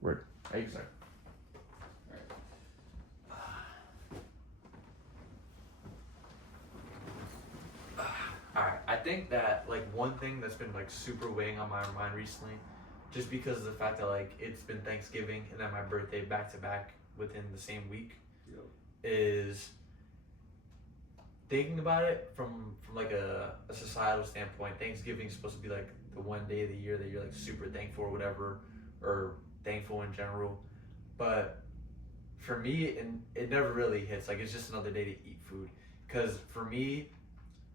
Word. Thank you, sir. Alright, I think that like one thing that's been like super weighing on my mind recently, just because of the fact that like it's been Thanksgiving and then my birthday back to back within the same week, Yep. is thinking about it from like a societal standpoint. Thanksgiving is supposed to be like the one day of the year that you're like super thankful or whatever, or thankful in general. But for me, it never really hits. Like it's just another day to eat food. Because for me,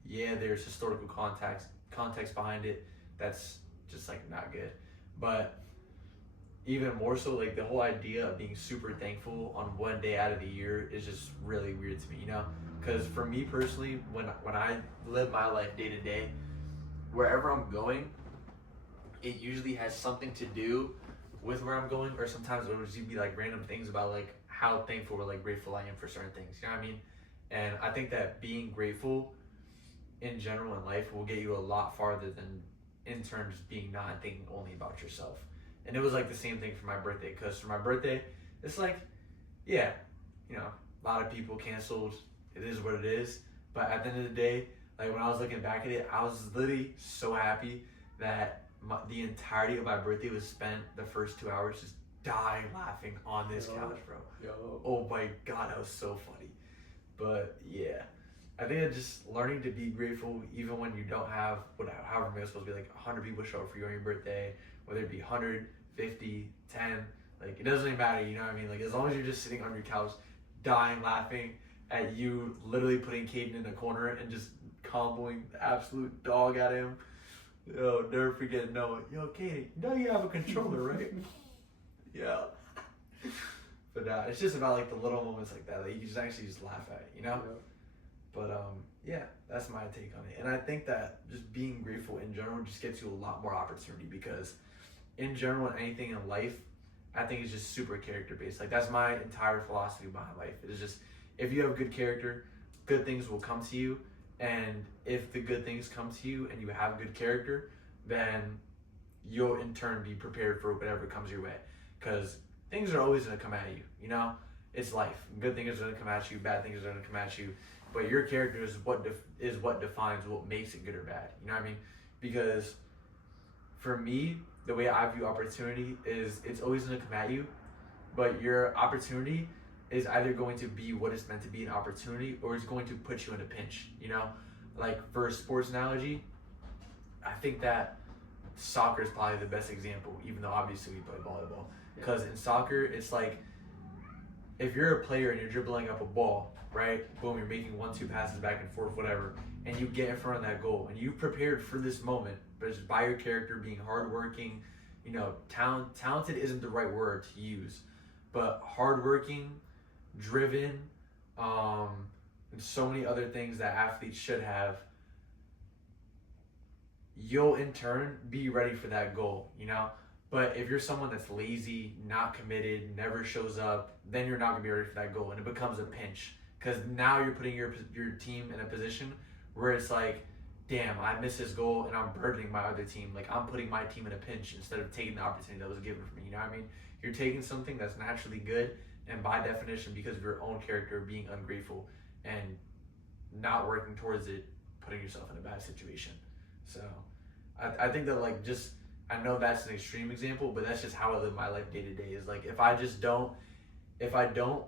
yeah, there's historical context behind it that's just like not good. But even more so, like the whole idea of being super thankful on one day out of the year is just really weird to me, you know? Because for me personally, when I live my life day to day, wherever I'm going, it usually has something to do with where I'm going, or sometimes it'll just be like random things about like how thankful or like grateful I am for certain things. You know what I mean? And I think that being grateful in general in life will get you a lot farther than in terms of being not thinking only about yourself. And it was like the same thing for my birthday, because for my birthday, it's like, yeah, you know, a lot of people canceled. It is what it is. But at the end of the day, like when I was looking back at it, I was literally so happy that the entirety of my birthday was spent the first 2 hours just dying laughing on this couch, bro. Oh my God, that was so funny. But yeah, I think that just learning to be grateful even when you don't have however many, it's supposed to be like 100 people show up for you on your birthday, whether it be 100, 50, 10, like it doesn't even matter, you know what I mean? Like as long as you're just sitting on your couch dying laughing at you literally putting Caden in a corner and just comboing the absolute dog at him. Yo, never forget Noah. Yo, Caden, you know you have a controller, right? Yeah. But it's just about like the little moments like that you can just actually just laugh at, you know? Yeah. But yeah, that's my take on it. And I think that just being grateful in general just gets you a lot more opportunity, because in general, anything in life, I think is just super character based. Like that's my entire philosophy behind life. It is just, if you have good character, good things will come to you. And if the good things come to you and you have good character, then you'll in turn be prepared for whatever comes your way. Because things are always going to come at you, you know? It's life. Good things are going to come at you, bad things are going to come at you. But your character is what defines what makes it good or bad. You know what I mean? Because for me, the way I view opportunity is it's always going to come at you, but your opportunity is either going to be what it's meant to be, an opportunity, or it's going to put you in a pinch, you know? Like for a sports analogy, I think that soccer is probably the best example, even though obviously we play volleyball. Because in soccer, it's like, if you're a player and you're dribbling up a ball, right? Boom, you're making 1-2 passes back and forth, whatever, and you get in front of that goal, and you prepared for this moment, but it's by your character being hardworking, you know, talented isn't the right word to use, but hardworking, driven, and so many other things that athletes should have, you'll in turn be ready for that goal, you know? But if you're someone that's lazy, not committed, never shows up, then you're not gonna be ready for that goal, and it becomes a pinch. Because now you're putting your team in a position where it's like, damn, I missed this goal and I'm burdening my other team. Like I'm putting my team in a pinch instead of taking the opportunity that was given for me. You know what I mean? You're taking something that's naturally good, and by definition, because of your own character being ungrateful and not working towards it, putting yourself in a bad situation. So I think that like just, I know that's an extreme example, but that's just how I live my life day to day. Is like if I don't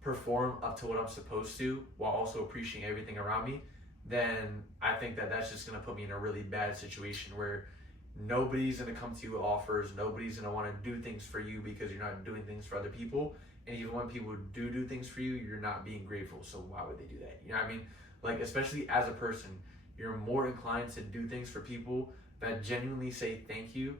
perform up to what I'm supposed to while also appreciating everything around me, then I think that that's just gonna put me in a really bad situation where nobody's gonna come to you with offers, nobody's gonna want to do things for you because you're not doing things for other people, and even when people do things for you, you're not being grateful. So why would they do that? You know what I mean? Like especially as a person, you're more inclined to do things for people that genuinely say thank you,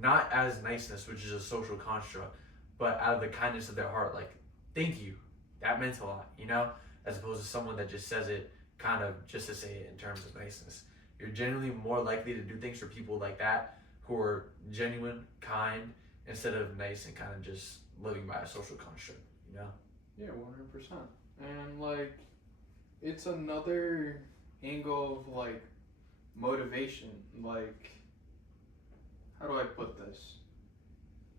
not as niceness, which is a social construct, but out of the kindness of their heart, like thank you. That meant a lot, you know, as opposed to someone that just says it kind of just to say it in terms of niceness. You're genuinely more likely to do things for people like that who are genuine, kind, instead of nice and kind of just living by a social construct, you know? Yeah, 100%. And like, it's another angle of like motivation. Like, how do I put this?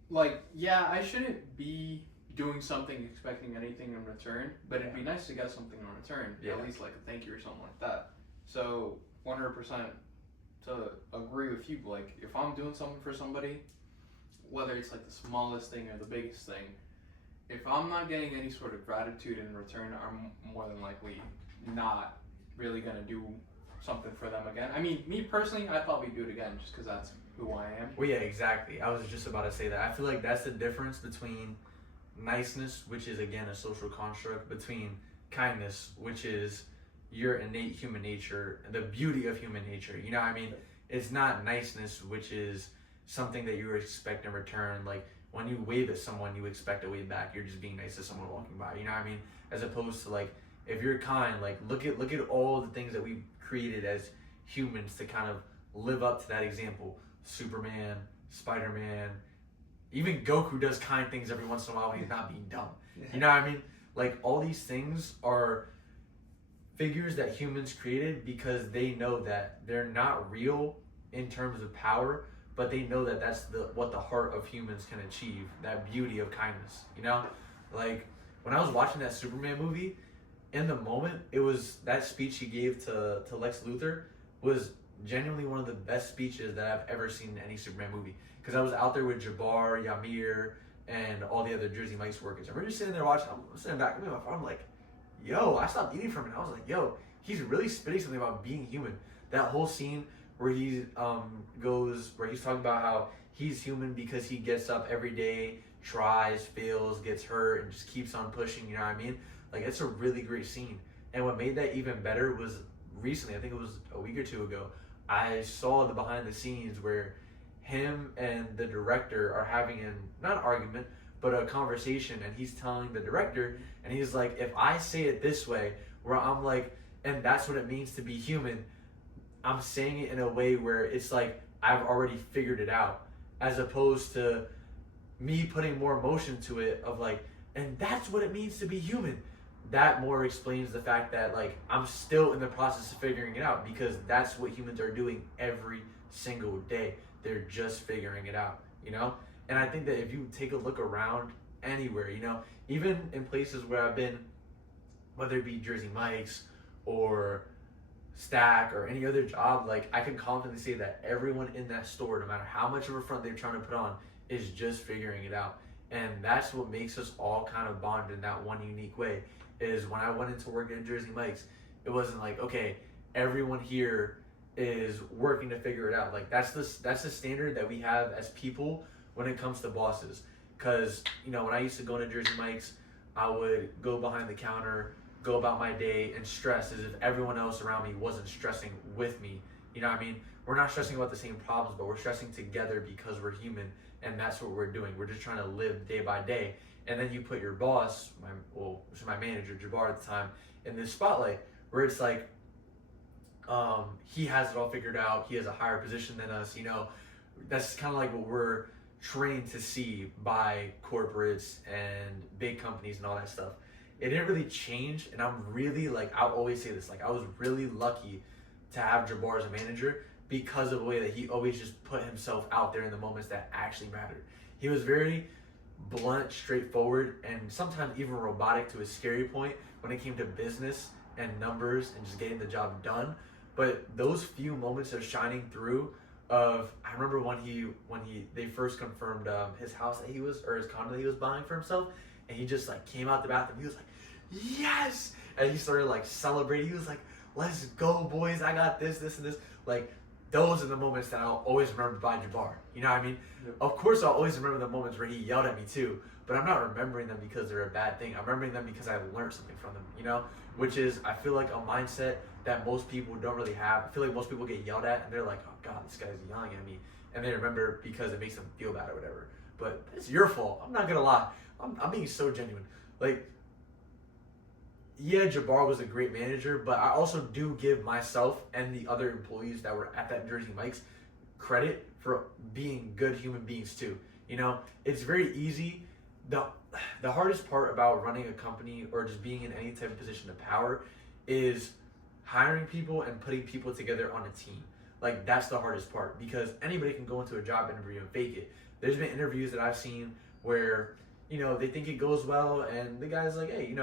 like, yeah, I shouldn't be doing something expecting anything in return, but it'd be nice to get something in return, Yeah. at least like a thank you or something like that. So 100% to agree with you. Like, if I'm doing something for somebody, whether it's like the smallest thing or the biggest thing, if I'm not getting any sort of gratitude in return, I'm more than likely not really gonna do something for them again. I mean, me personally, I'd probably do it again just because that's who I am. Well, yeah, exactly. I was just about to say that. I feel like that's the difference between niceness, which is again a social construct, between kindness, which is your innate human nature, the beauty of human nature. You know what I mean? It's not niceness, which is something that you expect in return. Like when you wave at someone, you expect a wave back. You're just being nice to someone walking by. You know what I mean? As opposed to like if you're kind, like look at all the things that we've created as humans to kind of live up to that example. Superman, Spider-Man, even Goku does kind things every once in a while when he's not being dumb. You know what I mean? Like all these things are figures that humans created because they know that they're not real in terms of power, but they know that that's what the heart of humans can achieve, that beauty of kindness. You know? Like when I was watching that Superman movie, in the moment, it was that speech he gave to Lex Luthor was genuinely one of the best speeches that I've ever seen in any Superman movie. Because I was out there with Jabbar, Yamir, and all the other Jersey Mike's workers. And we're just sitting there watching. I'm sitting back with my phone. I'm like, yo, I stopped eating from it. I was like, yo, he's really spitting something about being human. That whole scene where he where he's talking about how he's human because he gets up every day, tries, fails, gets hurt, and just keeps on pushing. You know what I mean? Like it's a really great scene. And what made that even better was recently, I think it was a week or two ago, I saw the behind the scenes where him and the director are having not an argument, but a conversation, and he's telling the director, and he's like, if I say it this way, where I'm like, and that's what it means to be human, I'm saying it in a way where it's like I've already figured it out, as opposed to me putting more emotion to it of like, and that's what it means to be human. That more explains the fact that like I'm still in the process of figuring it out, because that's what humans are doing every single day. They're just figuring it out, you know? And I think that if you take a look around anywhere, you know, even in places where I've been, whether it be Jersey Mike's or Stack or any other job, like I can confidently say that everyone in that store, no matter how much of a front they're trying to put on, is just figuring it out. And that's what makes us all kind of bond in that one unique way. Is when I went into work at Jersey Mike's, it wasn't like, okay, everyone here is working to figure it out. Like that's the standard that we have as people when it comes to bosses. Because, you know, when I used to go into Jersey Mike's, I would go behind the counter, go about my day, and stress as if everyone else around me wasn't stressing with me. You know what I mean? We're not stressing about the same problems, but we're stressing together because we're human, and that's what we're doing. We're just trying to live day by day. And then you put your boss, which is my manager, Jabbar at the time, in this spotlight where it's like, he has it all figured out. He has a higher position than us. You know, that's kind of like what we're trained to see by corporates and big companies and all that stuff. It didn't really change, and I'm really like, I'll always say this, like I was really lucky to have Jabbar as a manager because of the way that he always just put himself out there in the moments that actually mattered. He was very blunt, straightforward, and sometimes even robotic to a scary point when it came to business and numbers and just getting the job done. But those few moments of shining through of, I remember when they first confirmed his house that he was, or his condo that he was buying for himself, and he just like came out the bathroom, he was like, yes! And he started like celebrating. He was like, let's go boys, I got this and this. Like those are the moments that I'll always remember by Jabbar. You know what I mean? Yep. Of course, I'll always remember the moments where he yelled at me too, but I'm not remembering them because they're a bad thing. I'm remembering them because I learned something from them, you know? Which is, I feel like a mindset that most people don't really have. I feel like most people get yelled at and they're like, oh God, this guy's yelling at me. And they remember because it makes them feel bad or whatever. But it's your fault. I'm not gonna lie. I'm being so genuine. Like, yeah, Jabbar was a great manager, but I also do give myself and the other employees that were at that Jersey Mike's credit for being good human beings too. You know, it's very easy. The hardest part about running a company or just being in any type of position of power is hiring people and putting people together on a team. Like that's the hardest part, because anybody can go into a job interview and fake it. There's been interviews that I've seen where, they think it goes well, and the guy's like, hey,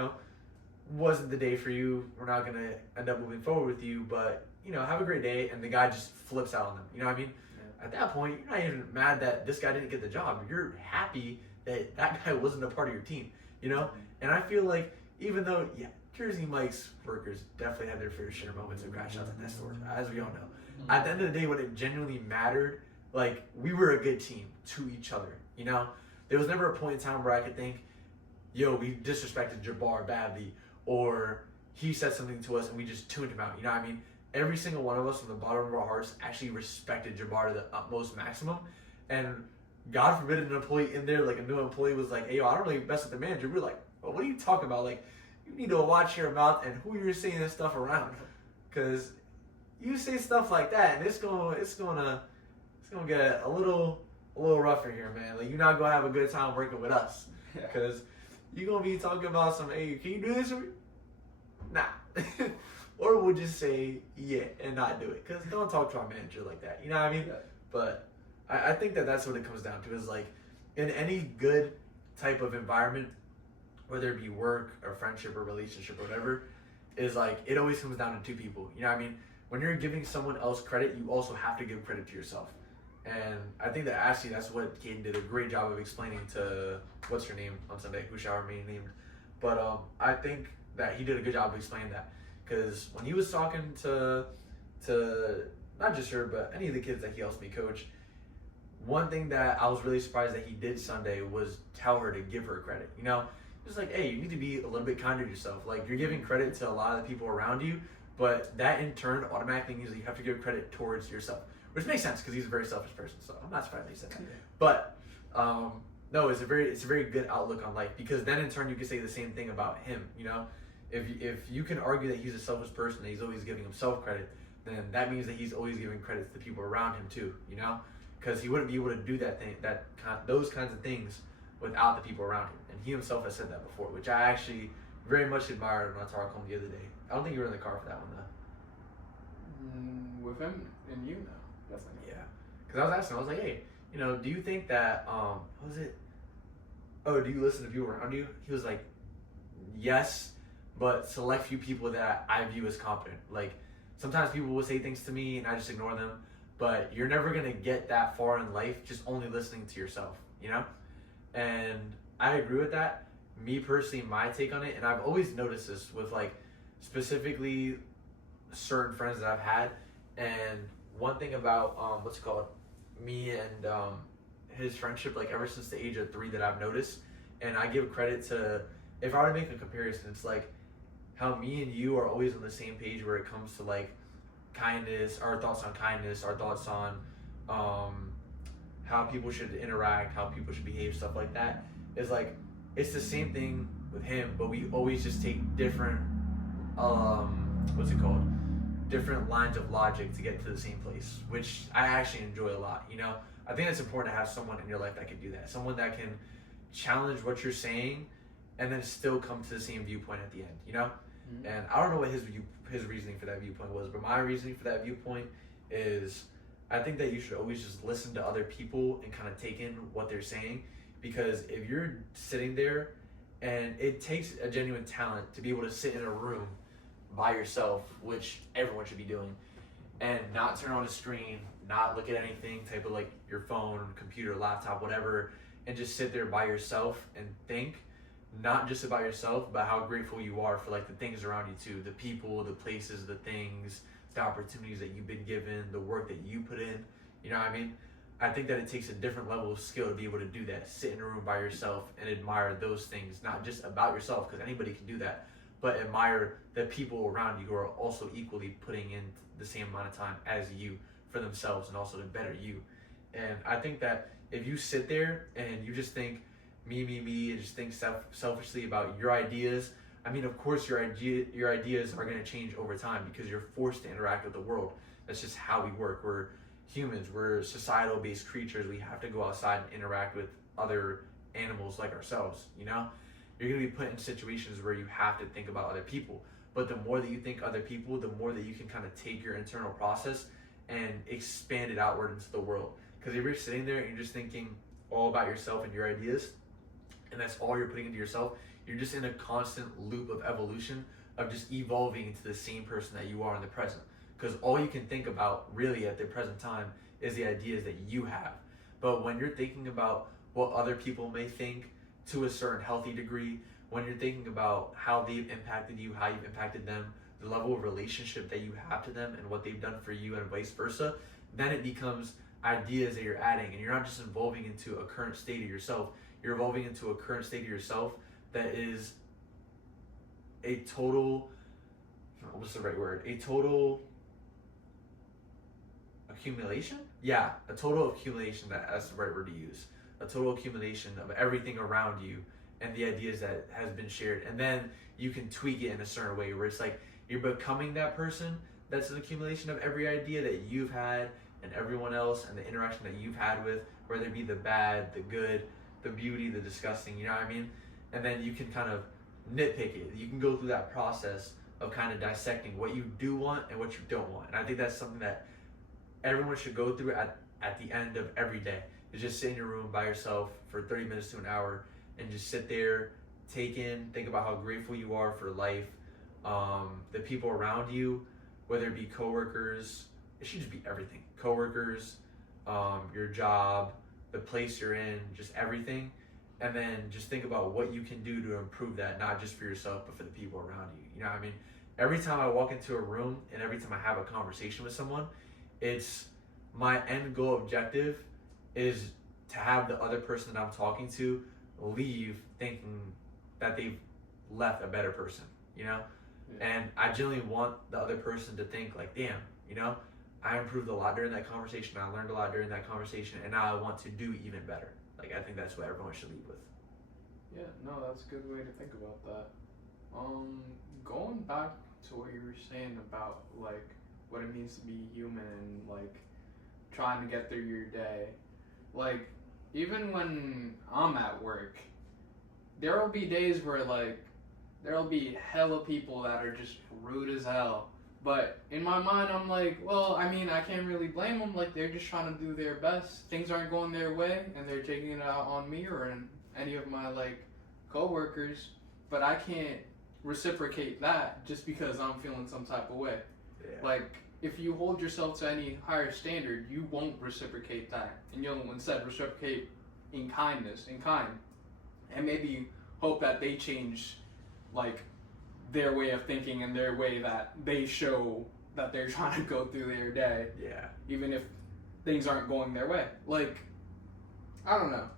wasn't the day for you. We're not going to end up moving forward with you, but, have a great day. And the guy just flips out on them. You know what I mean? Yeah. At that point, you're not even mad that this guy didn't get the job. You're happy that that guy wasn't a part of your team, And I feel like, even though, Jersey Mike's workers definitely had their fair share of moments of crash outs at Nestor, as we all know. At the end of the day, when it genuinely mattered, like, we were a good team to each other, There was never a point in time where I could think, yo, we disrespected Jabbar badly, or he said something to us and we just tuned him out. You know what I mean? Every single one of us from the bottom of our hearts actually respected Jabbar to the utmost maximum. And God forbid an employee in there, like a new employee, was like, hey, yo, I don't really mess with the manager. We're like, well, what are you talking about? Like, you need to watch your mouth and who you're saying this stuff around. Because you say stuff like that, and it's gonna get a little rougher here, man. Like, you're not gonna have a good time working with us, because you're gonna be talking about some, hey, can you do this for me? Nah. Or we'll just say yeah and not do it, because don't talk to our manager like that. You know what I mean? Yeah. But I think that's what it comes down to, is like, in any good type of environment, whether it be work or friendship or relationship or whatever, is like, it always comes down to two people. You know what I mean? When you're giving someone else credit, you also have to give credit to yourself. And I think that actually that's what Caden did a great job of explaining to, what's her name on Sunday, who shall remain named. But I think that he did a good job of explaining that. Because when he was talking to not just her, but any of the kids that he helps me coach, one thing that I was really surprised that he did Sunday was tell her to give her credit. Just like, hey, you need to be a little bit kinder to yourself. Like, you're giving credit to a lot of the people around you, but that in turn automatically means that you have to give credit towards yourself, which makes sense because he's a very selfish person. So I'm not surprised that he said that. But no, it's a very good outlook on life, because then in turn you can say the same thing about him. If you can argue that he's a selfish person, that he's always giving himself credit, then that means that he's always giving credit to the people around him too. Because he wouldn't be able to do those kinds of things without the people around him. And he himself has said that before, which I actually very much admired when I talked home the other day. I don't think you were in the car for that one though. With him and you, no, definitely. Yeah, because I was asking, I was like, hey, do you think that what was it? Oh, do you listen to people around you? He was like, yes, but select few people that I view as competent. Like, sometimes people will say things to me and I just ignore them, but you're never gonna get that far in life just only listening to yourself, And I agree with that. Me personally, my take on it, and I've always noticed this with, like, specifically certain friends that I've had. And one thing about me and his friendship, like, ever since the age of 3 that I've noticed, and I give credit to, if I were to make a comparison, it's like how me and you are always on the same page where it comes to, like, kindness, our thoughts on kindness, our thoughts on how people should interact, how people should behave, stuff like that. Is like, it's the same thing with him, but we always just take different different lines of logic to get to the same place, which I actually enjoy a lot. I think it's important to have someone in your life that can do that, someone that can challenge what you're saying and then still come to the same viewpoint at the end. Mm-hmm. And I don't know what his reasoning for that viewpoint was, but my reasoning for that viewpoint is, I think that you should always just listen to other people and kind of take in what they're saying, because if you're sitting there, and it takes a genuine talent to be able to sit in a room by yourself, which everyone should be doing, and not turn on a screen, not look at anything, type of like your phone, computer, laptop, whatever, and just sit there by yourself and think, not just about yourself, but how grateful you are for, like, the things around you too, the people, the places, the things, the opportunities that you've been given, the work that you put in. You know what I mean? I think that it takes a different level of skill to be able to do that, sit in a room by yourself and admire those things, not just about yourself, because anybody can do that, but admire the people around you who are also equally putting in the same amount of time as you for themselves and also to better you. And I think that if you sit there and you just think me, and just think selfishly about your ideas, I mean, of course your ideas are going to change over time because you're forced to interact with the world. That's just how we work. We're humans. We're societal-based creatures. We have to go outside and interact with other animals like ourselves, You're going to be put in situations where you have to think about other people. But the more that you think other people, the more that you can kind of take your internal process and expand it outward into the world. Because if you're sitting there and you're just thinking, all about yourself and your ideas, and that's all you're putting into yourself, you're just in a constant loop of evolution of just evolving into the same person that you are in the present. Because all you can think about really at the present time is the ideas that you have. But when you're thinking about what other people may think to a certain healthy degree, when you're thinking about how they've impacted you, how you've impacted them, the level of relationship that you have to them and what they've done for you and vice versa, then it becomes ideas that you're adding, and you're not just evolving into a current state of yourself, you're evolving into a current state of yourself that is a total, what's the right word? A total accumulation? Yeah, a total accumulation, that's the right word to use. A total accumulation of everything around you and the ideas that has been shared. And then you can tweak it in a certain way where it's like you're becoming that person that's an accumulation of every idea that you've had and everyone else and the interaction that you've had with, whether it be the bad, the good, the beauty, the disgusting, you know what I mean? And then you can kind of nitpick it. You can go through that process of kind of dissecting what you do want and what you don't want. And I think that's something that everyone should go through at the end of every day. Is just sit in your room by yourself for 30 minutes to an hour and just sit there, think about how grateful you are for life, the people around you, whether it be coworkers, it should just be everything. Coworkers, your job, the place you're in, just everything. And then just think about what you can do to improve that, not just for yourself, but for the people around you. You know what I mean? Every time I walk into a room and every time I have a conversation with someone, it's my end goal objective is to have the other person that I'm talking to leave thinking that they've left a better person, you know? Yeah. And I genuinely want the other person to think like, damn, you know, I improved a lot during that conversation. I learned a lot during that conversation, and now I want to do even better. Like, I think that's what everyone should leave with. Yeah, no, that's a good way to think about that. Going back to what you were saying about, like, what it means to be human and, like, trying to get through your day. Like, even when I'm at work, there will be days where, like, there will be hella people that are just rude as hell. But in my mind, I'm like, well, I mean, I can't really blame them. Like, they're just trying to do their best. Things aren't going their way, and they're taking it out on me or on any of my, like, coworkers. But I can't reciprocate that just because I'm feeling some type of way. Yeah. Like, if you hold yourself to any higher standard, you won't reciprocate that. And you'll instead reciprocate in kindness, in kind. And maybe hope that they change, like, their way of thinking and their way that they show that they're trying to go through their day. Yeah. Even if things aren't going their way. Like, I don't know.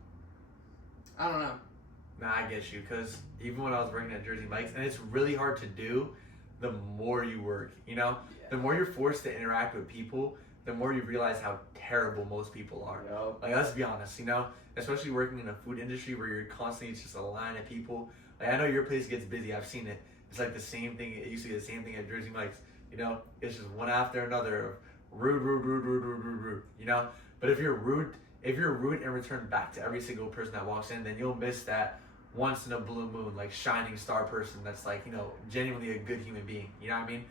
Nah, I get you, because even when I was working at Jersey Mike's, and it's really hard to do the more you work, you know? Yeah. The more you're forced to interact with people, the more you realize how terrible most people are. Yep. Like, let's be honest, you know? Especially working in a food industry where you're constantly just a line of people. Like, I know your place gets busy, I've seen it. It's like the same thing, it used to be the same thing at Jersey Mike's, you know? It's just one after another of rude, you know? But if you're rude and return back to every single person that walks in, then you'll miss that once in a blue moon, like, shining star person that's, like, you know, genuinely a good human being, you know what I mean?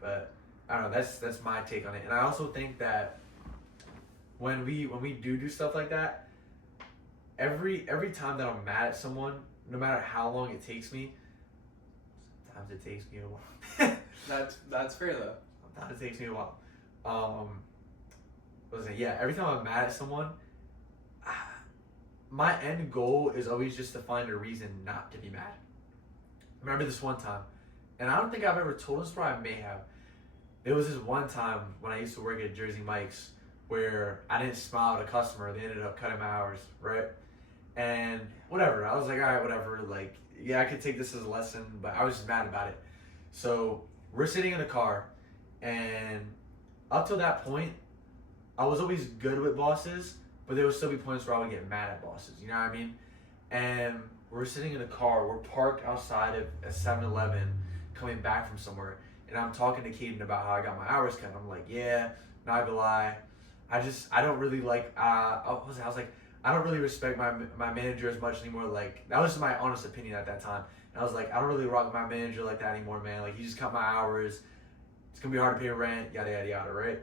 But I don't know, that's my take on it. And I also think that when we do stuff like that, every time that I'm mad at someone, no matter how long it takes me, sometimes it takes me a while. That's fair though. Sometimes it takes me a while. Every time I'm mad at someone, my end goal is always just to find a reason not to be mad. I remember this one time, and I don't think I've ever told this story, I may have. There was this one time when I used to work at Jersey Mike's where I didn't smile at a customer. They ended up cutting my hours, right? And whatever, I was like, all right, whatever. Like, yeah, I could take this as a lesson, but I was just mad about it. So we're sitting in the car, and up till that point, I was always good with bosses, but there would still be points where I would get mad at bosses, you know what I mean? And we're sitting in the car, we're parked outside of a 7-Eleven, coming back from somewhere, and I'm talking to Kaden about how I got my hours cut. I'm like, yeah, not gonna lie, I don't really like, I was like, I don't really respect my manager as much anymore. Like, that was just my honest opinion at that time. And I was like, I don't really rock my manager like that anymore, man. Like, he just cut my hours, it's gonna be hard to pay rent, yada, yada, yada, right?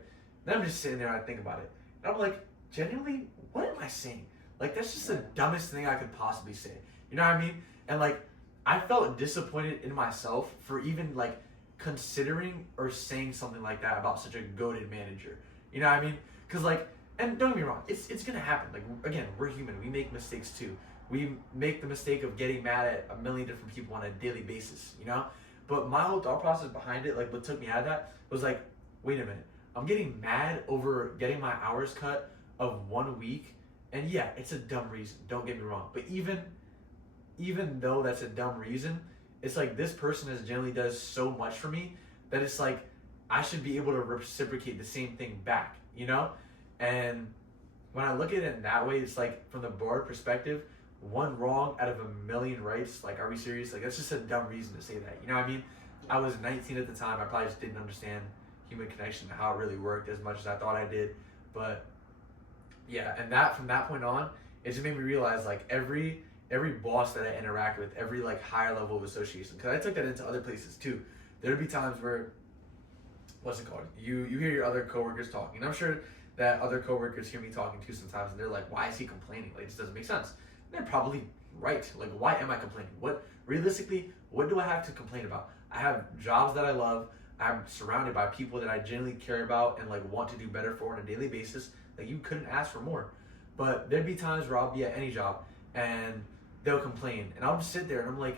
Then I'm just sitting there and I think about it. And I'm like, genuinely, what am I saying? Like, that's just the dumbest thing I could possibly say. You know what I mean? And like, I felt disappointed in myself for even like considering or saying something like that about such a goated manager. You know what I mean? Because like, and don't get me wrong, it's gonna happen. Like, again, we're human. We make mistakes too. We make the mistake of getting mad at a million different people on a daily basis. You know? But my whole thought process behind it, like what took me out of that, was like, wait a minute. I'm getting mad over getting my hours cut of 1 week, and yeah, it's a dumb reason. Don't get me wrong. But even though that's a dumb reason, it's like this person has generally does so much for me that it's like I should be able to reciprocate the same thing back, you know? And when I look at it in that way, it's like from the board perspective, one wrong out of a million rights. Like, are we serious? Like, that's just a dumb reason to say that. You know what I mean? I was 19 at the time. I probably just didn't understand human connection and how it really worked as much as I thought I did. But yeah, and that from that point on, it just made me realize like every boss that I interact with, every like higher level of association, because I took that into other places too. There'd be times where, what's it called? You hear your other coworkers talking, and I'm sure that other coworkers hear me talking too sometimes, and they're like, "Why is he complaining? Like, this doesn't make sense." And they're probably right. Like, why am I complaining? What realistically, what do I have to complain about? I have jobs that I love. I'm surrounded by people that I genuinely care about and like want to do better for on a daily basis. Like, you couldn't ask for more. But there'd be times where I'll be at any job and they'll complain, and I'll just sit there and I'm like,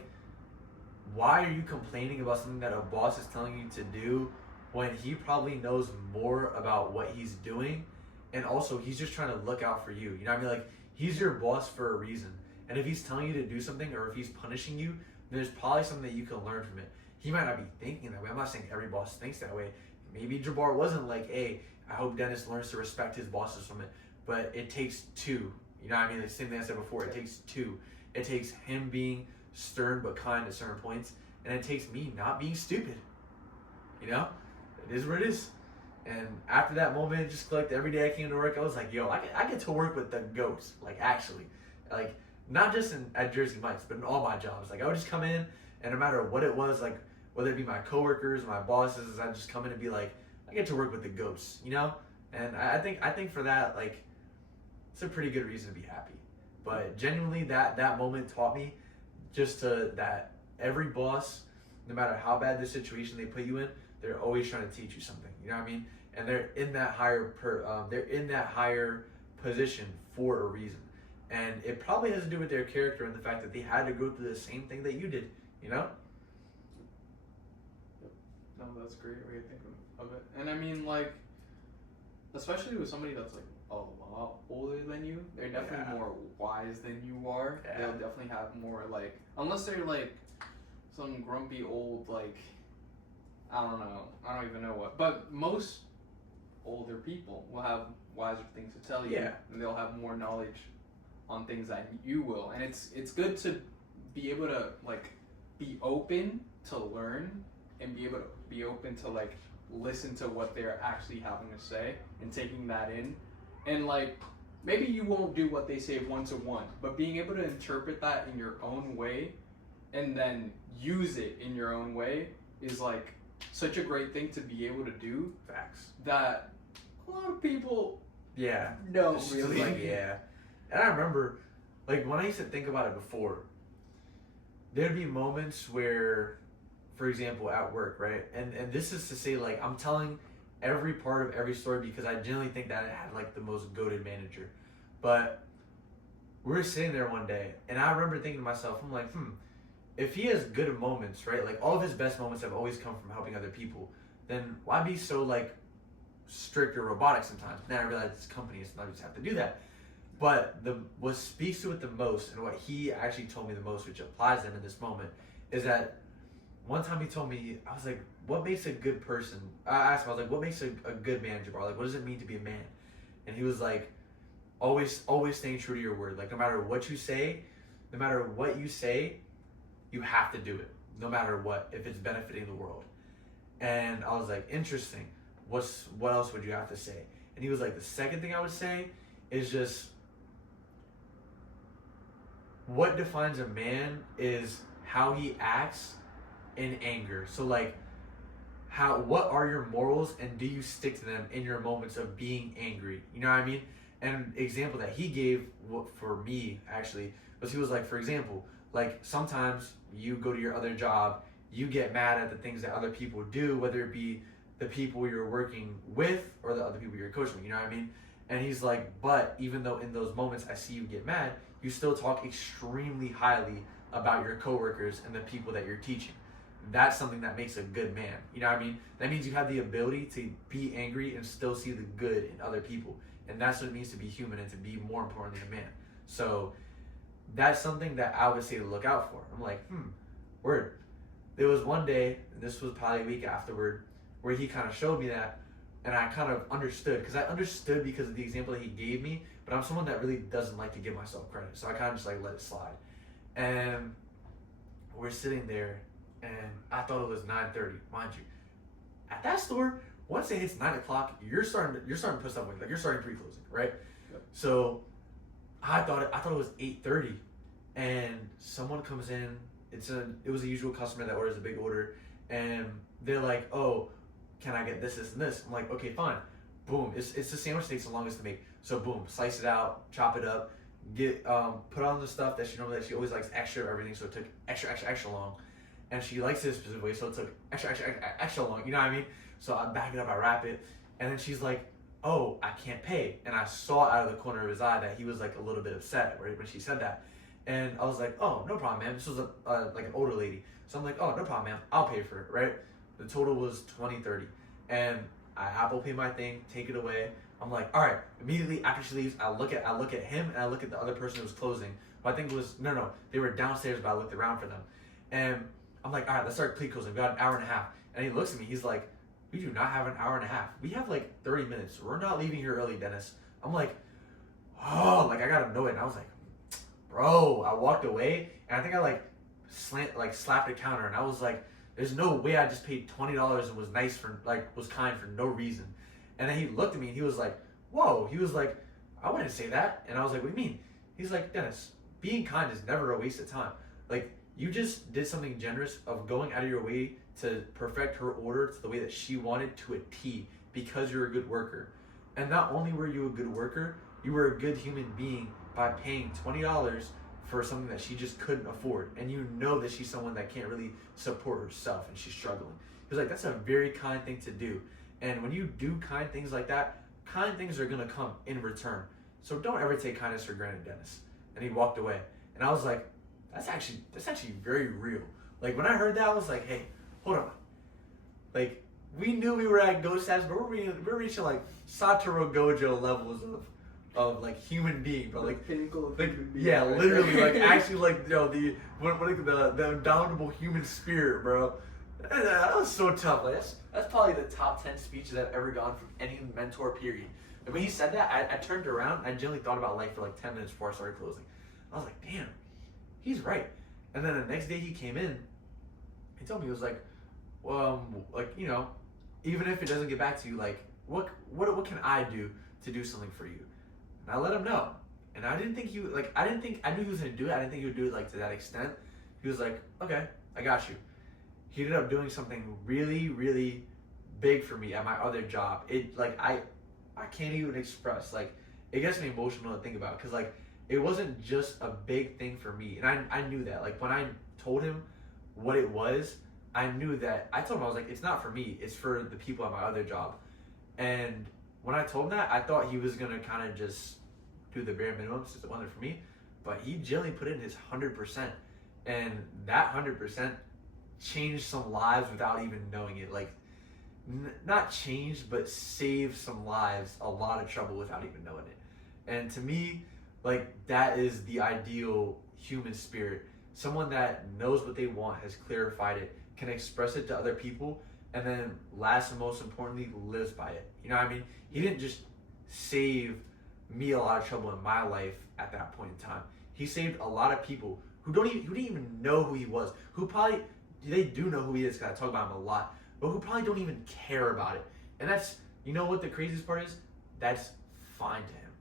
why are you complaining about something that a boss is telling you to do when he probably knows more about what he's doing, and also he's just trying to look out for you? You know what I mean? Like, he's your boss for a reason, and if he's telling you to do something or if he's punishing you, there's probably something that you can learn from it. He might not be thinking that way. I'm not saying every boss thinks that way. Maybe Jabbar wasn't like, hey, I hope Dennis learns to respect his bosses from it. But it takes two. You know what I mean? The same thing I said before. It takes two. It takes him being stern but kind at certain points, and it takes me not being stupid. You know? It is what it is. And after that moment, it just clicked. Every day I came to work, I was like, yo, I get to work with the goats. Like, actually. Like, not just at Jersey Mike's, but in all my jobs. Like, I would just come in, and no matter what it was, like, whether it be my coworkers, my bosses, I'd just come in and be like, I get to work with the goats, you know? And I think for that, like, it's a pretty good reason to be happy. But genuinely, that moment taught me that every boss, no matter how bad the situation they put you in, they're always trying to teach you something. You know what I mean? And they're in that higher position for a reason. And it probably has to do with their character and the fact that they had to go through the same thing that you did. You know? No, that's a great way to think of it. And I mean, like, especially with somebody that's like a lot older than you, they're definitely more wise than you are. Yeah. They'll definitely have more, like, unless they're like some grumpy old, like, I don't know, I don't even know what, but most older people will have wiser things to tell you. Yeah. And they'll have more knowledge on things that you will. And it's good to be able to, like, be open to learn and be able to be open to, like, listen to what they're actually having to say and taking that in. And, like, maybe you won't do what they say one-to-one, but being able to interpret that in your own way and then use it in your own way is, like, such a great thing to be able to do. Facts. That a lot of people Yeah. don't Just really. like, yeah. And I remember, like, when I used to think about it before, there'd be moments where, for example, at work, right? And this is to say, like, I'm telling every part of every story because I genuinely think that I had, like, the most goated manager. But we were sitting there one day, and I remember thinking to myself, I'm like, if he has good moments, right? Like, all of his best moments have always come from helping other people, then why be so, like, strict or robotic sometimes? Now I realize it's companies, and I just have to do that. But what speaks to it the most, and what he actually told me the most, which applies to him in this moment, is that one time he told me, I was like, what makes a good person? I asked him, I was like, what makes a good man, Jabbar? Like, what does it mean to be a man? And he was like, always staying true to your word. Like, no matter what you say, you have to do it, no matter what, if it's benefiting the world. And I was like, interesting. What else would you have to say? And he was like, the second thing I would say is just, what defines a man is how he acts in anger. So, like, what are your morals, and do you stick to them in your moments of being angry? You know what I mean? And the example that he gave for me actually was he was like, for example, like sometimes you go to your other job, you get mad at the things that other people do, whether it be the people you're working with or the other people you're coaching, you know what I mean? And he's like, but even though in those moments I see you get mad, you still talk extremely highly about your coworkers and the people that you're teaching. That's something that makes a good man. You know what I mean? That means you have the ability to be angry and still see the good in other people. And that's what it means to be human and to be more importantly a man. So that's something that I would say to look out for. I'm like, word. There was one day, and this was probably a week afterward, where he kind of showed me that, and I kind of understood, because I understood because of the example that he gave me, but I'm someone that really doesn't like to give myself credit, so I kind of just like let it slide. And we're sitting there, and I thought it was 9:30, mind you. At that store, once it hits 9 o'clock, you're starting to put stuff away, like you're starting pre-closing, right? Yep. So I thought it was 8:30, and someone comes in. It was a usual customer that orders a big order, and they're like, oh, can I get this, this, and this? I'm like, okay, fine. Boom. It's the sandwich that takes the longest to make. So boom, slice it out, chop it up, get put on the stuff that she always likes extra of everything, so it took extra long. And she likes it a specific way, so it took extra long, you know what I mean? So I back it up, I wrap it, and then she's like, oh, I can't pay. And I saw out of the corner of his eye that he was like a little bit upset right, when she said that. And I was like, oh, no problem, ma'am. This was like an older lady. So I'm like, oh, no problem, ma'am. I'll pay for it, right? The total was $20.30. And I Apple Pay my thing, take it away. I'm like, all right. Immediately after she leaves, I look at him and I look at the other person who was closing. Who I think was, no, they were downstairs, but I looked around for them. And I'm like, all right, let's start pre-closing. We got an hour and a half. And he looks at me, he's like, we do not have an hour and a half. We have like 30 minutes. We're not leaving here early, Dennis. I'm like, oh, like I got annoyed. And I was like, bro, I walked away and I think I slapped the counter and I was like, there's no way I just paid $20 and was was kind for no reason. And then he looked at me and he was like, whoa, he was like, I wouldn't say that. And I was like, what do you mean? He's like, Dennis, being kind is never a waste of time. Like, you just did something generous of going out of your way to perfect her order to the way that she wanted to a T because you're a good worker. And not only were you a good worker, you were a good human being by paying $20 for something that she just couldn't afford. And you know that she's someone that can't really support herself and she's struggling. He was like, that's a very kind thing to do. And when you do kind things like that, kind things are gonna come in return. So don't ever take kindness for granted, Dennis. And he walked away. And I was like, that's actually very real. Like when I heard that, I was like, hey, hold on. Like we knew we were at ghost status, but we're reaching like Satoru Gojo levels of like human being, bro. Like pinnacle of like, human being. yeah, right? literally, like actually, like you know the indomitable human spirit, bro. That was so tough. Like that's probably the top 10 speeches I've ever gotten from any mentor. Period. And when he said that, I turned around. I genuinely thought about life for like 10 minutes before I started closing. I was like, damn, he's right. And then the next day he came in. He told me, he was like, well, like you know, even if it doesn't get back to you, like what can I do to do something for you? And I let him know. And I didn't think I knew he was gonna do it. I didn't think he would do it like to that extent. He was like, okay, I got you. He ended up doing something really, really big for me at my other job. It like I can't even express. Like it gets me emotional to think about because like it wasn't just a big thing for me. And I knew that. Like when I told him what it was, I knew that I told him I was like, it's not for me, it's for the people at my other job. And when I told him that, I thought he was gonna kind of just do the bare minimum since it wasn't for me, but he generally put in his 100%, and that 100% changed some lives without even knowing it. Like, not changed, but saved some lives a lot of trouble without even knowing it. And to me, like that is the ideal human spirit. Someone that knows what they want, has clarified it, can express it to other people, and then last and most importantly, lives by it. You know what I mean? He didn't just save me a lot of trouble in my life at that point in time. He saved a lot of people who didn't even know who he was, who probably, they do know who he is because I talk about him a lot, but who probably don't even care about it. And that's, you know what the craziest part is? That's fine to him.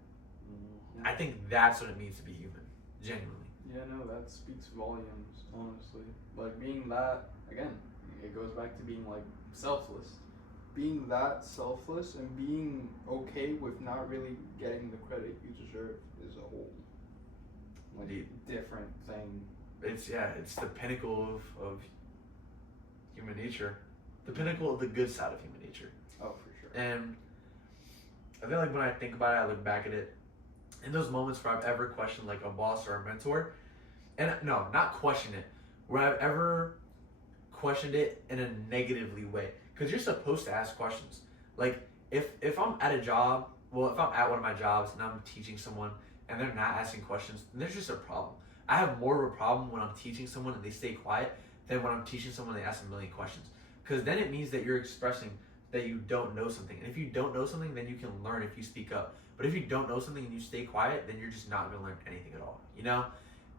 Mm-hmm. I think that's what it means to be human, genuinely. Yeah, no, that speaks volumes, honestly. Like being that, again, it goes back to being like selfless. being that selfless and being okay with not really getting the credit you deserve is a whole different thing. It's the pinnacle of human nature, the pinnacle of the good side of human nature. Oh, for sure. And I feel like when I think about it, I look back at it, in those moments where I've ever questioned like a boss or a mentor, and no, not question it, where I've ever questioned it in a negatively way, because you're supposed to ask questions. Like if I'm at a job, well, if I'm at one of my jobs and I'm teaching someone and they're not asking questions, then there's just a problem. I have more of a problem when I'm teaching someone and they stay quiet than when I'm teaching someone and they ask a million questions, because then it means that you're expressing that you don't know something, and if you don't know something, then you can learn if you speak up. But if you don't know something and you stay quiet, then you're just not going to learn anything at all, you know?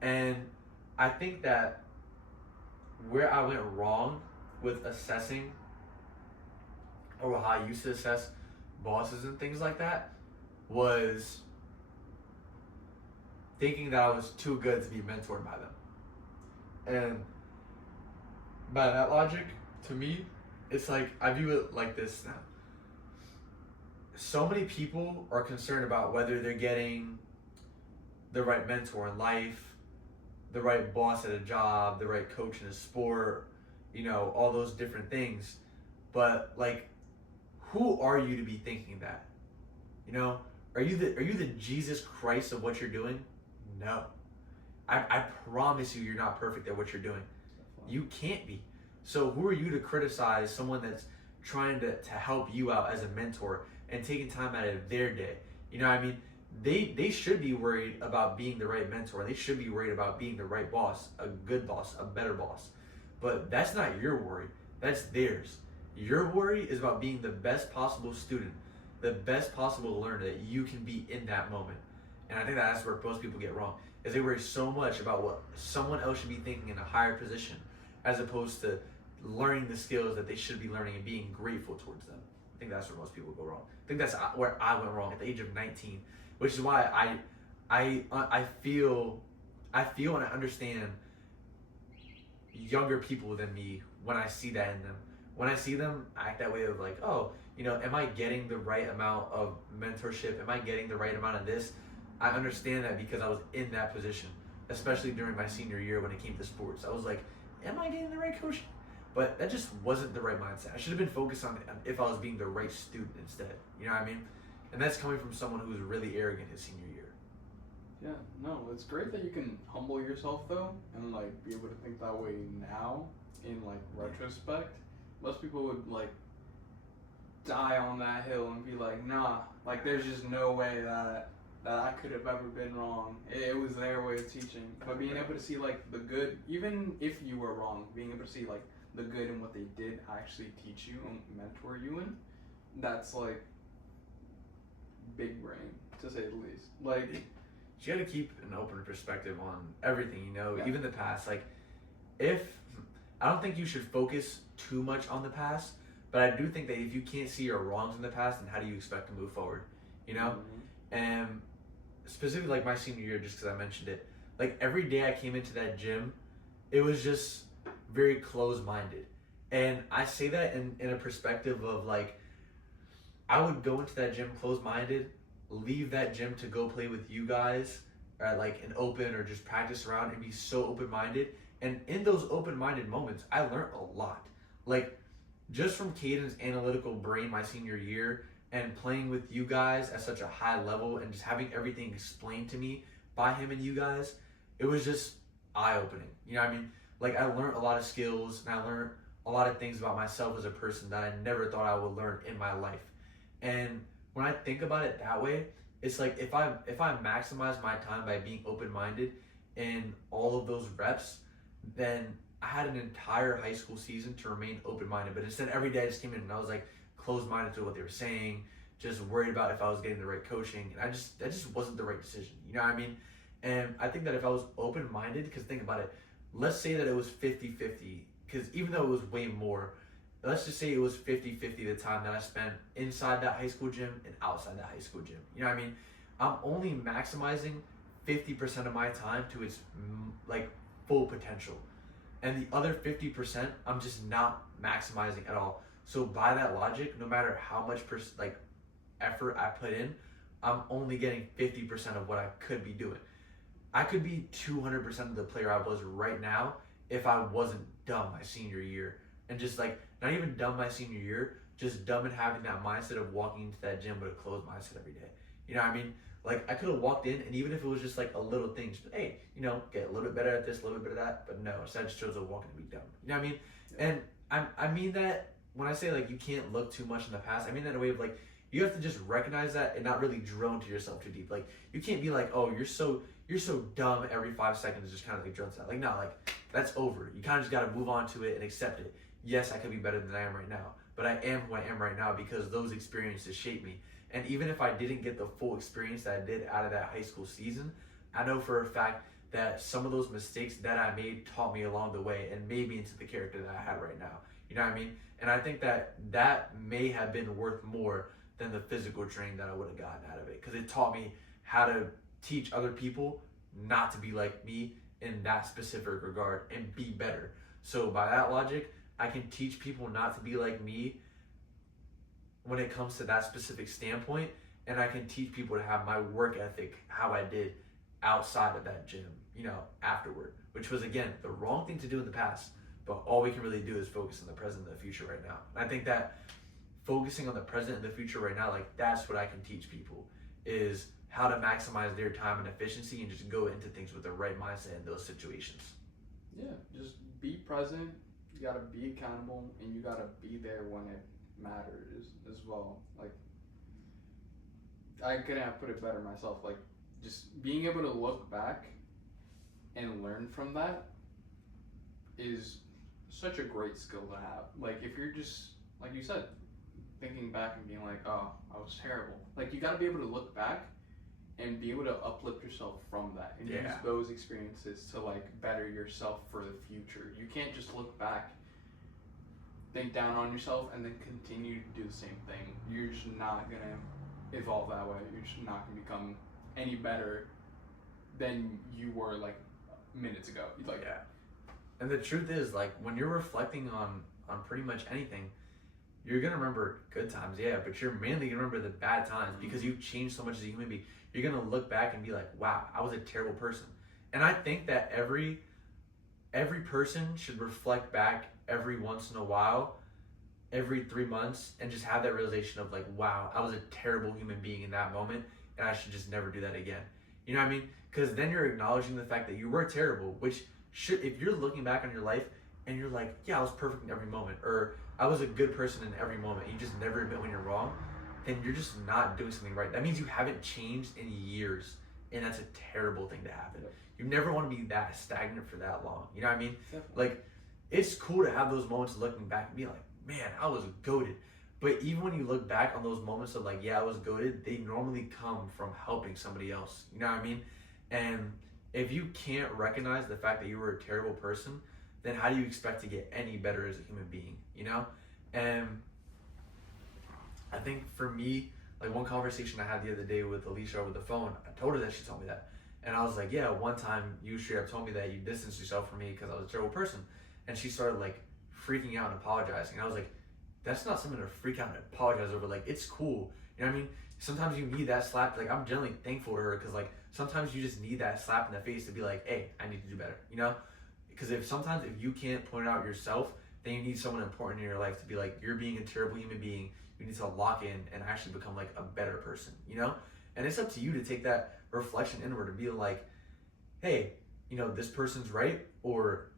And I think that where I went wrong with assessing, or how I used to assess bosses and things like that, was thinking that I was too good to be mentored by them. And by that logic, to me, it's like, I view it like this now. So many people are concerned about whether they're getting the right mentor in life, the right boss at a job, the right coach in a sport, you know, all those different things. But like, who are you to be thinking that? You know, are you the Jesus Christ of what you're doing? No. I promise you, you're not perfect at what you're doing. You can't be. So who are you to criticize someone that's trying to help you out as a mentor and taking time out of their day? You know what I mean? They should be worried about being the right mentor. They should be worried about being the right boss, a good boss, a better boss. But that's not your worry. That's theirs. Your worry is about being the best possible student, the best possible learner that you can be in that moment. And I think that's where most people get wrong, is they worry so much about what someone else should be thinking in a higher position, as opposed to learning the skills that they should be learning and being grateful towards them. I think that's where most people go wrong. I think that's where I went wrong at the age of 19, which is why I feel and I understand younger people than me when I see that in them. When I see them act that way of like, oh, you know, am I getting the right amount of mentorship? Am I getting the right amount of this? I understand that because I was in that position, especially during my senior year when it came to sports. I was like, am I getting the right coaching? But that just wasn't the right mindset. I should have been focused on if I was being the right student instead. You know what I mean? And that's coming from someone who was really arrogant his senior year. Yeah, no, it's great that you can humble yourself though, and like be able to think that way now in like retrospect. Most people would like die on that hill and be like, nah, like there's just no way that I could have ever been wrong. It was their way of teaching. But being able to see like the good, even if you were wrong, being able to see like the good in what they did actually teach you and mentor you in, that's like big brain to say the least. Like, you got to keep an open perspective on everything, you know, Yeah. even the past. Like, I don't think you should focus too much on the past, but I do think that if you can't see your wrongs in the past, then how do you expect to move forward, you know? And specifically like my senior year, just because I mentioned it, like every day I came into that gym, it was just very closed-minded. And I say that in a perspective of like, I would go into that gym closed-minded, leave that gym to go play with you guys at like an open or just practice around and be so open-minded. And in those open-minded moments, I learned a lot. Like just from Caden's analytical brain my senior year and playing with you guys at such a high level and just having everything explained to me by him and you guys, it was just eye-opening. You know what I mean? Like I learned a lot of skills and I learned a lot of things about myself as a person that I never thought I would learn in my life. And when I think about it that way, it's like if I maximize my time by being open-minded in all of those reps, then I had an entire high school season to remain open-minded. But instead, every day I just came in and I was like closed-minded to what they were saying, just worried about if I was getting the right coaching, and that just wasn't the right decision. You know what I mean? And I think that if I was open-minded, because think about it, let's say that it was 50-50, because even though it was way more, let's just say it was 50-50 the time that I spent inside that high school gym and outside that high school gym. You know what I mean? I'm only maximizing 50% of my time to its like full potential. And the other 50%, I'm just not maximizing at all. So by that logic, no matter how much effort I put in, I'm only getting 50% of what I could be doing. I could be 200% of the player I was right now if I wasn't dumb my senior year. And just like, not even dumb my senior year, just dumb and having that mindset of walking into that gym with a closed mindset every day. You know what I mean? Like, I could have walked in, and even if it was just like a little thing, just, hey, get a little bit better at this, a little bit better at that, but no, instead I just chose to walk in and be dumb. You know what I mean? Yeah. And I mean that when I say like you can't look too much in the past, I mean that in a way of like, you have to just recognize that and not really drill into yourself too deep. Like, you can't be like, oh, you're so dumb every 5 seconds, just kind of like drill into that. Like, no, like, that's over. You kind of just got to move on to it and accept it. Yes, I could be better than I am right now, but I am who I am right now because those experiences shape me. And even if I didn't get the full experience that I did out of that high school season, I know for a fact that some of those mistakes that I made taught me along the way and made me into the character that I have right now. You know what I mean? And I think that may have been worth more than the physical training that I would have gotten out of it, because it taught me how to teach other people not to be like me in that specific regard and be better. So by that logic, I can teach people not to be like me when it comes to that specific standpoint, and I can teach people to have my work ethic how I did outside of that gym, afterward, which was, again, the wrong thing to do in the past, but all we can really do is focus on the present and the future right now. And I think that focusing on the present and the future right now, like, that's what I can teach people, is how to maximize their time and efficiency and just go into things with the right mindset in those situations. Yeah, just be present. You gotta be accountable, and you gotta be there when it matters as well. Like, I couldn't have put it better myself. Like, just being able to look back and learn from that is such a great skill to have. Like, if you're just, like you said, thinking back and being like, oh, I was terrible. Like, you gotta be able to look back and be able to uplift yourself from that and use those experiences to like better yourself for the future. You can't just look back, think down on yourself, and then continue to do the same thing. You're just not gonna evolve that way. You're just not gonna become any better than you were like minutes ago. Like, yeah. And the truth is, like, when you're reflecting on pretty much anything, you're gonna remember good times, yeah, but you're mainly gonna remember the bad times because you've changed so much as a human being. You're gonna look back and be like, wow, I was a terrible person. And I think that every person should reflect back every once in a while, every 3 months, and just have that realization of like, wow, I was a terrible human being in that moment, and I should just never do that again. You know what I mean? Because then you're acknowledging the fact that you were terrible, which should, if you're looking back on your life and you're like, yeah, I was perfect in every moment, or I was a good person in every moment, you just never admit when you're wrong, then you're just not doing something right. That means you haven't changed in years, and that's a terrible thing to happen. You never want to be that stagnant for that long. You know what I mean? Definitely. Like, it's cool to have those moments looking back and be like, man, I was goated. But even when you look back on those moments of like, yeah, I was goated, they normally come from helping somebody else. You know what I mean? And if you can't recognize the fact that you were a terrible person, then how do you expect to get any better as a human being, And I think for me, like, one conversation I had the other day with Alicia over the phone, I told her that, she told me that. And I was like, yeah, one time you straight up told me that you distanced yourself from me because I was a terrible person. And she started like freaking out and apologizing. And I was like, that's not something to freak out and apologize over. Like, it's cool. You know what I mean? Sometimes you need that slap. Like, I'm generally thankful to her because like sometimes you just need that slap in the face to be like, hey, I need to do better, Because if you can't point it out yourself, then you need someone important in your life to be like, you're being a terrible human being. You need to lock in and actually become like a better person, And it's up to you to take that reflection inward and be like, hey, this person's right, or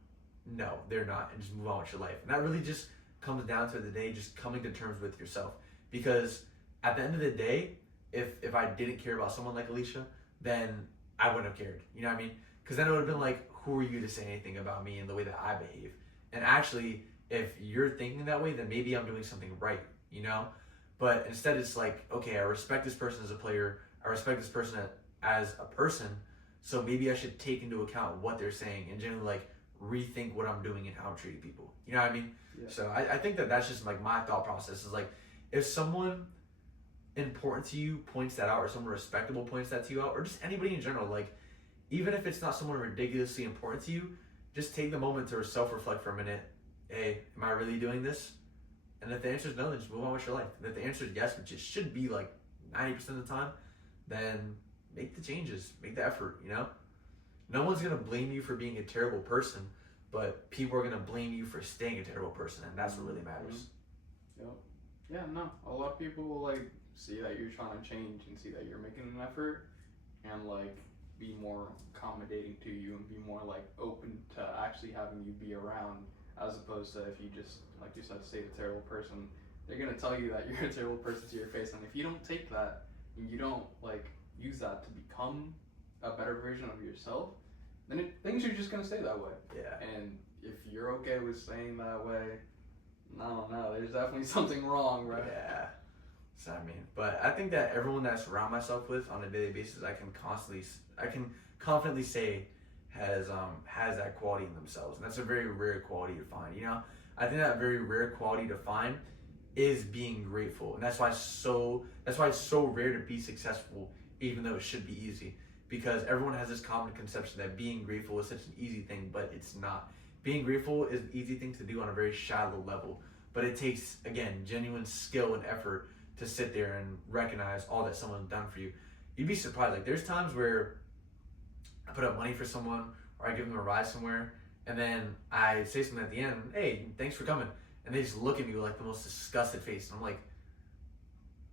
no, they're not, and just move on with your life. And that really just comes down to the day, just coming to terms with yourself. Because at the end of the day, if I didn't care about someone like Alicia, then I wouldn't have cared. You know what I mean? Because then it would have been like, who are you to say anything about me and the way that I behave? And actually, if you're thinking that way, then maybe I'm doing something right, But instead, it's like, okay, I respect this person as a player. I respect this person as a person. So maybe I should take into account what they're saying and generally like rethink what I'm doing and how I'm treating people. You know what I mean? Yeah. So I think that's just like my thought process is like, if someone important to you points that out, or someone respectable points that to you out, or just anybody in general, like, even if it's not someone ridiculously important to you, just take the moment to self-reflect for a minute. Hey, am I really doing this? And if the answer is no, then just move on with your life. And if the answer is yes, which it should be like 90% of the time, then make the changes, make the effort, you know? No one's gonna blame you for being a terrible person, but people are gonna blame you for staying a terrible person, and that's what really matters. Yep. Yeah, no. A lot of people will like see that you're trying to change and see that you're making an effort and like be more accommodating to you and be more like open to actually having you be around, as opposed to if you just, like you said, stay a terrible person, they're gonna tell you that you're a terrible person to your face, and if you don't take that and you don't like use that to become a better version of yourself, then things are just gonna stay that way. Yeah. And if you're okay with staying that way, I don't know, there's definitely something wrong, right? Yeah. So I mean, but I think that everyone that I surround myself with on a daily basis, I can confidently say has that quality in themselves, and that's a very rare quality to find. You know, I think that very rare quality to find is being grateful, and that's why it's so rare to be successful, even though it should be easy. Because everyone has this common conception that being grateful is such an easy thing, but it's not. Being grateful is an easy thing to do on a very shallow level, but it takes, again, genuine skill and effort to sit there and recognize all that someone's done for you. You'd be surprised. Like, there's times where I put up money for someone or I give them a ride somewhere, and then I say something at the end, hey, thanks for coming. And they just look at me with like the most disgusted face. And I'm like,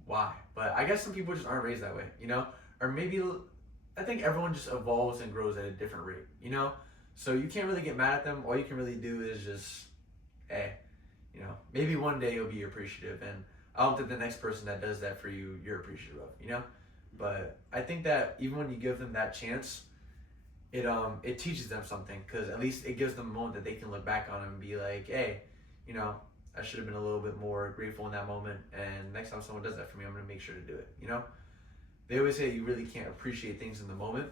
why? But I guess some people just aren't raised that way, you know? Or maybe, I think everyone just evolves and grows at a different rate, you know? So you can't really get mad at them. All you can really do is just, hey, you know, maybe one day you'll be appreciative, and I hope that the next person that does that for you, you're appreciative of, you know? But I think that even when you give them that chance, it teaches them something, because at least it gives them a moment that they can look back on and be like, hey, you know, I should have been a little bit more grateful in that moment, and next time someone does that for me, I'm going to make sure to do it, you know? They always say you really can't appreciate things in the moment,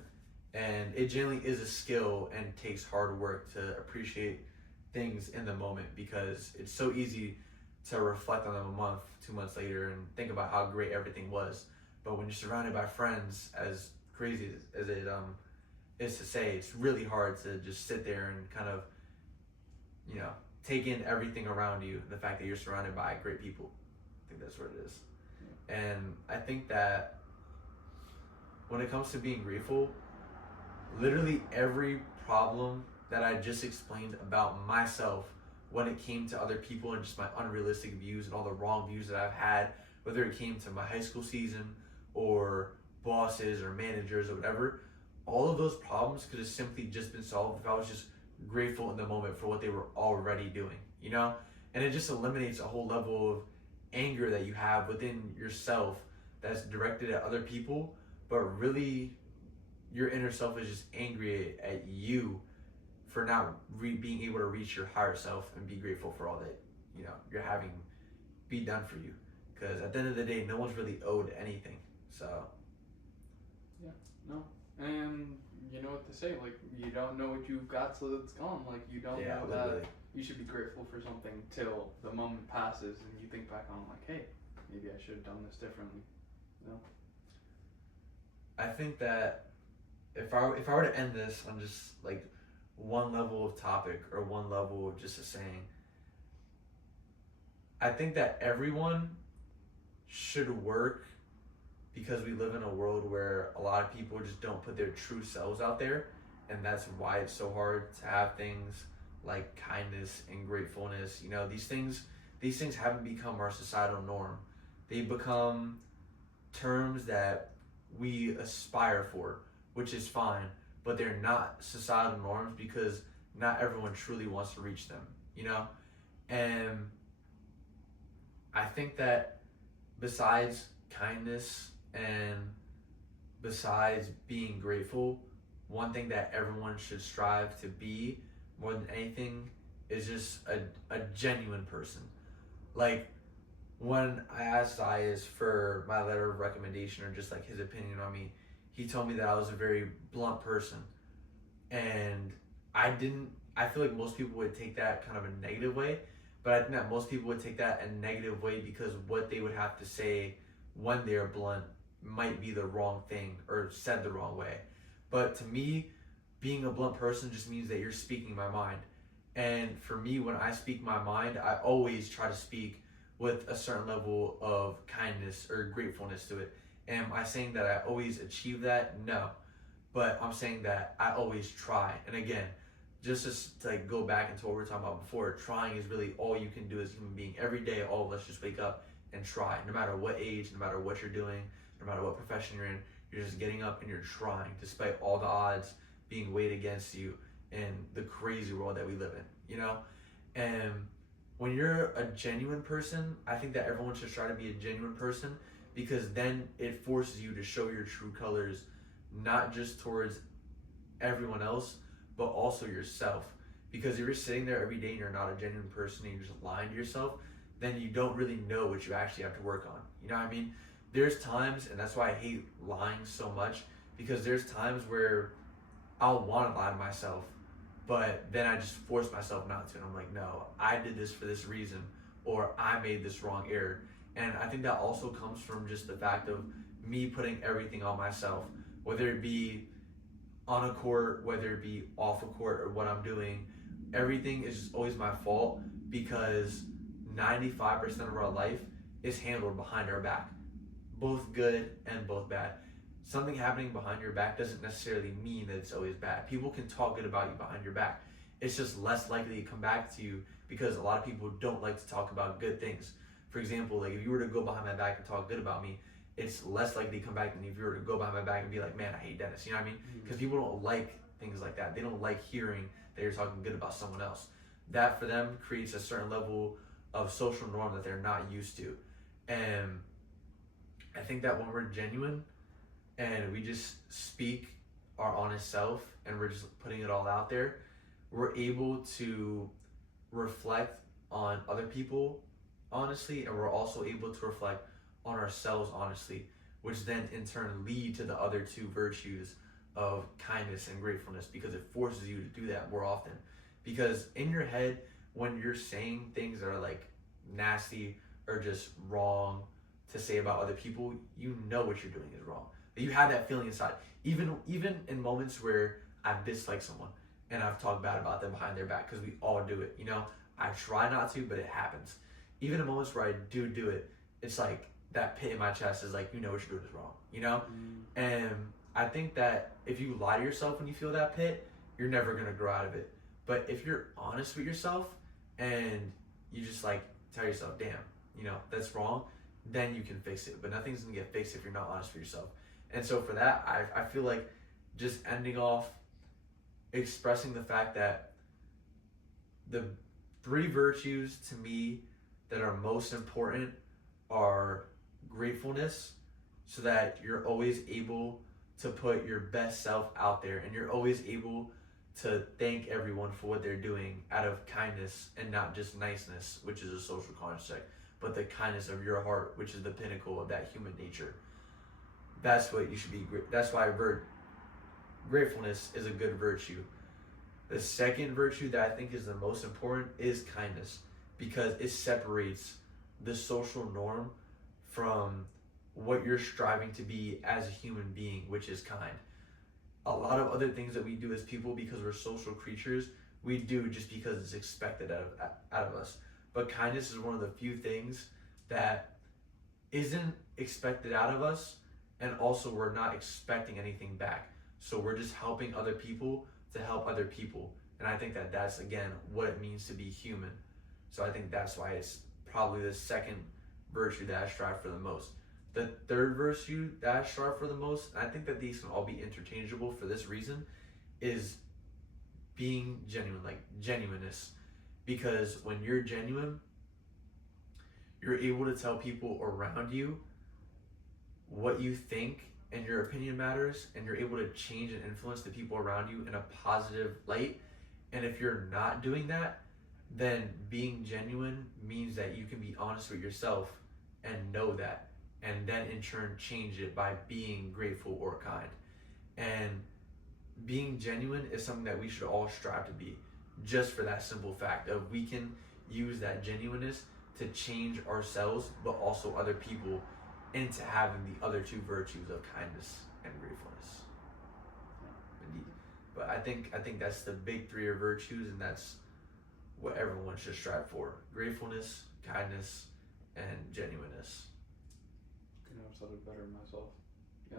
and it generally is a skill and takes hard work to appreciate things in the moment, because it's so easy to reflect on them a month, 2 months later, and think about how great everything was. But when you're surrounded by friends, as crazy as it is to say, it's really hard to just sit there and kind of, you know, take in everything around you, the fact that you're surrounded by great people. I think that's what it is. And I think that when it comes to being grateful, literally every problem that I just explained about myself when it came to other people and just my unrealistic views and all the wrong views that I've had, whether it came to my high school season or bosses or managers or whatever, all of those problems could have simply just been solved if I was just grateful in the moment for what they were already doing, you know? And it just eliminates a whole level of anger that you have within yourself that's directed at other people, but really your inner self is just angry at you for not being able to reach your higher self and be grateful for all that, you know, you're having be done for you. Because at the end of the day, no one's really owed anything. So yeah, no. And you know what to say, like, you don't know what you've got till it's gone. Like, you don't know literally. that you should be grateful for something till the moment passes and you think back on, like, hey, maybe I should have done this differently, you know? I think that if I were to end this on just like one level of topic or one level of just a saying, I think that everyone should work, because we live in a world where a lot of people just don't put their true selves out there, and that's why it's so hard to have things like kindness and gratefulness. You know, these things haven't become our societal norm. They become terms that we aspire for, which is fine, but they're not societal norms because not everyone truly wants to reach them, you know? And I think that besides kindness and besides being grateful, one thing that everyone should strive to be more than anything is just a genuine person. Like, when I asked Zayas for my letter of recommendation or just like his opinion on me, he told me that I was a very blunt person. And I feel like most people would take that kind of a negative way, but I think that most people would take that a negative way because what they would have to say when they're blunt might be the wrong thing or said the wrong way. But to me, being a blunt person just means that you're speaking my mind. And for me, when I speak my mind, I always try to speak with a certain level of kindness or gratefulness to it. Am I saying that I always achieve that? No. But I'm saying that I always try. And again, just to like go back into what we were talking about before, trying is really all you can do as a human being. Every day, all of us just wake up and try. No matter what age, no matter what you're doing, no matter what profession you're in, you're just getting up and you're trying, despite all the odds being weighed against you in the crazy world that we live in, you know? And when you're a genuine person, I think that everyone should try to be a genuine person, because then it forces you to show your true colors, not just towards everyone else, but also yourself. Because if you're sitting there every day and you're not a genuine person and you're just lying to yourself, then you don't really know what you actually have to work on. You know what I mean? There's times, and that's why I hate lying so much, because there's times where I'll want to lie to myself, but then I just force myself not to. And I'm like, no, I did this for this reason, or I made this wrong error. And I think that also comes from just the fact of me putting everything on myself, whether it be on a court, whether it be off a court, or what I'm doing. Everything is just always my fault, because 95% of our life is handled behind our back, both good and both bad. Something happening behind your back doesn't necessarily mean that it's always bad. People can talk good about you behind your back. It's just less likely to come back to you, because a lot of people don't like to talk about good things. For example, like if you were to go behind my back and talk good about me, it's less likely to come back than if you were to go behind my back and be like, man, I hate Dennis. You know what I mean? Because people don't like things like that. They don't like hearing that you're talking good about someone else. That for them creates a certain level of social norm that they're not used to. And I think that when we're genuine and we just speak our honest self and we're just putting it all out there, we're able to reflect on other people honestly, and we're also able to reflect on ourselves honestly, which then in turn lead to the other two virtues of kindness and gratefulness, because it forces you to do that more often. Because in your head, when you're saying things that are like nasty or just wrong to say about other people, you know what you're doing is wrong. You have that feeling inside. Even in moments where I've disliked someone and I've talked bad about them behind their back, because we all do it, you know? I try not to, but it happens. Even in moments where I do it, it's like that pit in my chest is like, you know what you're doing is wrong, you know? And I think that if you lie to yourself when you feel that pit, you're never gonna grow out of it. But if you're honest with yourself and you just like tell yourself, damn, you know, that's wrong, then you can fix it. But nothing's gonna get fixed if you're not honest with yourself. And so for that, I feel like just ending off expressing the fact that the 3 virtues to me that are most important are gratefulness, so that you're always able to put your best self out there and you're always able to thank everyone for what they're doing out of kindness and not just niceness, which is a social construct, but the kindness of your heart, which is the pinnacle of that human nature. That's what you should be. That's why gratefulness is a good virtue. The second virtue that I think is the most important is kindness, because it separates the social norm from what you're striving to be as a human being, which is kind. A lot of other things that we do as people, because we're social creatures, we do just because it's expected out of us. But kindness is one of the few things that isn't expected out of us, and also we're not expecting anything back. So we're just helping other people to help other people. And I think that that's, again, what it means to be human. So I think that's why it's probably the second virtue that I strive for the most. The third virtue that I strive for the most, and I think that these can all be interchangeable for this reason, is being genuine, like genuineness. Because when you're genuine, you're able to tell people around you what you think, and your opinion matters, and you're able to change and influence the people around you in a positive light. And if you're not doing that, then being genuine means that you can be honest with yourself and know that, and then in turn change it by being grateful or kind. And being genuine is something that we should all strive to be, just for that simple fact of we can use that genuineness to change ourselves, but also other people, into having the other 2 virtues of kindness and gratefulness. Indeed. But I think that's the big 3 of virtues, and that's what everyone should strive for: gratefulness, kindness, and genuineness. Couldn't have said it better myself. Yeah.